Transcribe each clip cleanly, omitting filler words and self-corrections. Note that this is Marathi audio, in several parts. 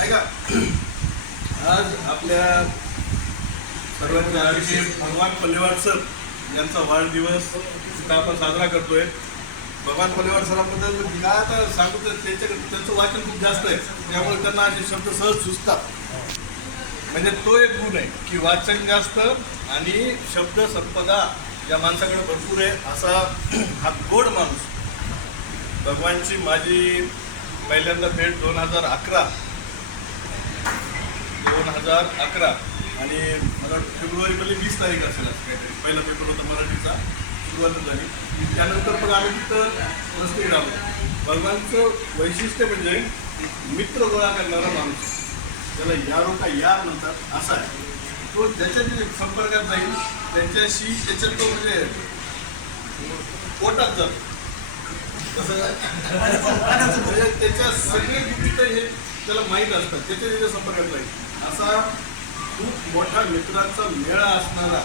ऐका, आज आपल्या सर्वांच्या लाडके भगवान पल्लेवाड सर यांचा वाढदिवस आपण साजरा करतोय. भगवान पल्लेवाड सरांबद्दल काय आता सांगू तर त्यांचं वाचन खूप जास्त आहे, त्यामुळे त्यांना असे शब्द सहज सुचतात. म्हणजे तो एक गुण आहे की वाचन जास्त आणि शब्द संपदा या माणसाकडे भरपूर आहे. असा हा गोड माणूस. भगवानची माझी पहिल्यांदा भेट 2011 आणि मला फेब्रुवारीमध्ये 20 तारीख असेल असं काहीतरी पहिला पेपर होता मराठीचा, सुरुवात झाली. त्यानंतर पण आम्ही तिथं रस्ते आलो. भगवानचं वैशिष्ट्य म्हणजे मित्र गोळा करणारा माणूस, त्याला यारो का यार म्हणतात, असा आहे तो. ज्याच्या संपर्कात जाईल त्यांच्याशी त्याच्यात तो म्हणजे पोटात जातो तसं. त्याच्या सगळे गुपित हे त्याला माहीत असतात, त्याच्या संपर्कात जाईल असा खूप मोठा मित्रांचा मेळा असणारा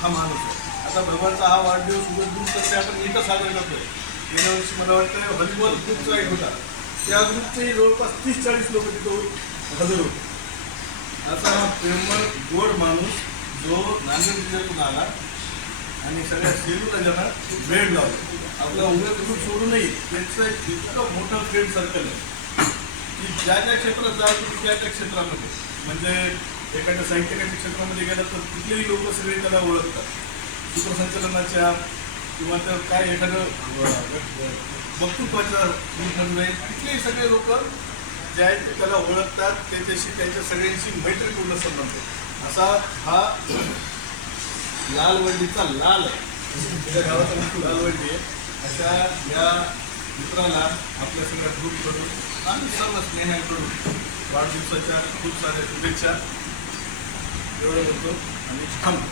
हा माणूस आहे. आता भगवानचा हा वाढदिवस उद्या आपण इथं साजरा करतोय. गेल्या वर्षी मला वाटतं व्हॉलीबॉल ग्रुपचा एक होता, त्या ग्रुपचे जवळपास 30-40 लोक तिथं हजर होते. असा प्रेमळ गोड माणूस जो नांदेड जिल्ह्यातून आला आणि सगळ्या सेलूला ज्यांना वेळ लावला. आपला उद्या ग्रुप सोडूनही त्यांचं इतकं मोठं फ्रेंड सर्कल आहे की ज्या ज्या क्षेत्रात जाल तुम्ही त्या त्या क्षेत्रामध्ये, म्हणजे एखाद्या साहित्याच्या क्षेत्रामध्ये गेलं तर तिथलेही लोक सगळे त्याला ओळखतात. सूत्रसंचलनाच्या किंवा तर काय एखादं वक्तृत्वाच्या ग्रुपमध्ये तिथलेही सगळे लोक जे आहेत ते त्याला ओळखतात. त्याच्याशी त्यांच्या सगळ्यांशी मैत्रीपूर्ण संबंध आहे. असा हा लालवंडीचा लाल आहे, त्याच्या गावाचा नाव लालवंडी आहे. अशा या मित्राला आपल्या सगळ्या ग्रुपकडून आणि सर्व स्नेहाकडून वाढदिवसाच्या खूप साऱ्या शुभेच्छा. एवढं बोलतो आणि थांबतो.